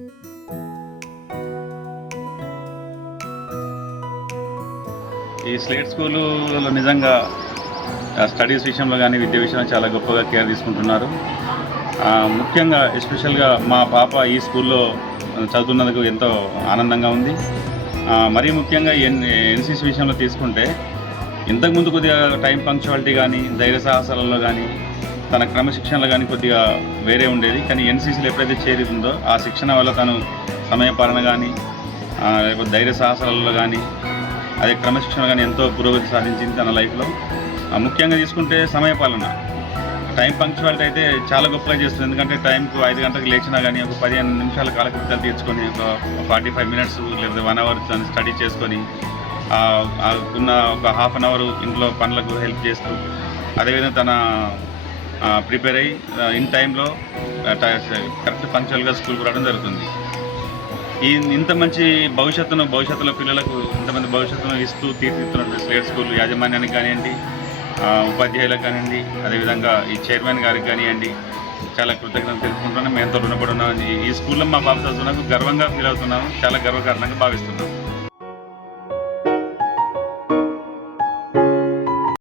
ఈ slate school నిజంగా studies విషయంలో కానీ విద్య విషయంలో చాలా గొప్పగా కేర్ తీసుకుంటున్నారు. ముఖ్యంగా ఎస్పెషల్గా మా పాప ఈ స్కూల్లో చదువుతున్నందుకు ఎంతో ఆనందంగా ఉంది. మరీ ముఖ్యంగా ఎన్సీసీ విషయంలో తీసుకుంటే ఇంతకుముందు కొద్దిగా టైం పంక్చువాలిటీ కానీ ధైర్య సాహసాలలో కానీ తన క్రమశిక్షణలో కానీ కొద్దిగా వేరే ఉండేది. కానీ ఎన్సీసీలో ఎప్పుడైతే చేరుతుందో ఆ శిక్షణ వల్ల తను సమయపాలన కానీ లేకపోతే ధైర్య సాహసాలలో కానీ అదే క్రమశిక్షణ కానీ ఎంతో పురోగతి సాధించింది తన లైఫ్లో. ముఖ్యంగా తీసుకుంటే సమయపాలన, టైం పంక్చువాలిటీ అయితే చాలా గొప్పగా చేస్తుంది. ఎందుకంటే టైంకు 5 గంటలకు లేచినా కానీ ఒక 15 నిమిషాల కాలకృత్యాలు తీర్చుకొని ఒక 45 మినిట్స్ లేదా 1 అవర్ తను స్టడీ చేసుకొని ఉన్న ఒక హాఫ్ అన్ అవర్ ఇంట్లో పనులకు హెల్ప్ చేస్తూ అదేవిధంగా తన ప్రిపేర్ అయ్యి ఇన్ టైంలో కరెక్ట్ పంక్చువల్గా స్కూల్కి రావడం జరుగుతుంది. ఇంత మంచి భవిష్యత్తులో పిల్లలకు ఇంతమంది భవిష్యత్తును ఇస్తూ తీర్చిదిద్దుతున్న స్లేట్ స్కూల్ యాజమాన్యానికి కానివ్వండి, ఉపాధ్యాయులకు కానివ్వండి, అదేవిధంగా ఈ చైర్మన్ గారికి కానివ్వండి చాలా కృతజ్ఞతలు తెలుసుకుంటున్నాను. మేము ఎంతో రుణపడి ఉన్నాం. ఈ స్కూల్లో మా బాబు చదువుతున్నందుకు గర్వంగా ఫీల్ అవుతున్నాము, చాలా గర్వకారణంగా భావిస్తున్నాం.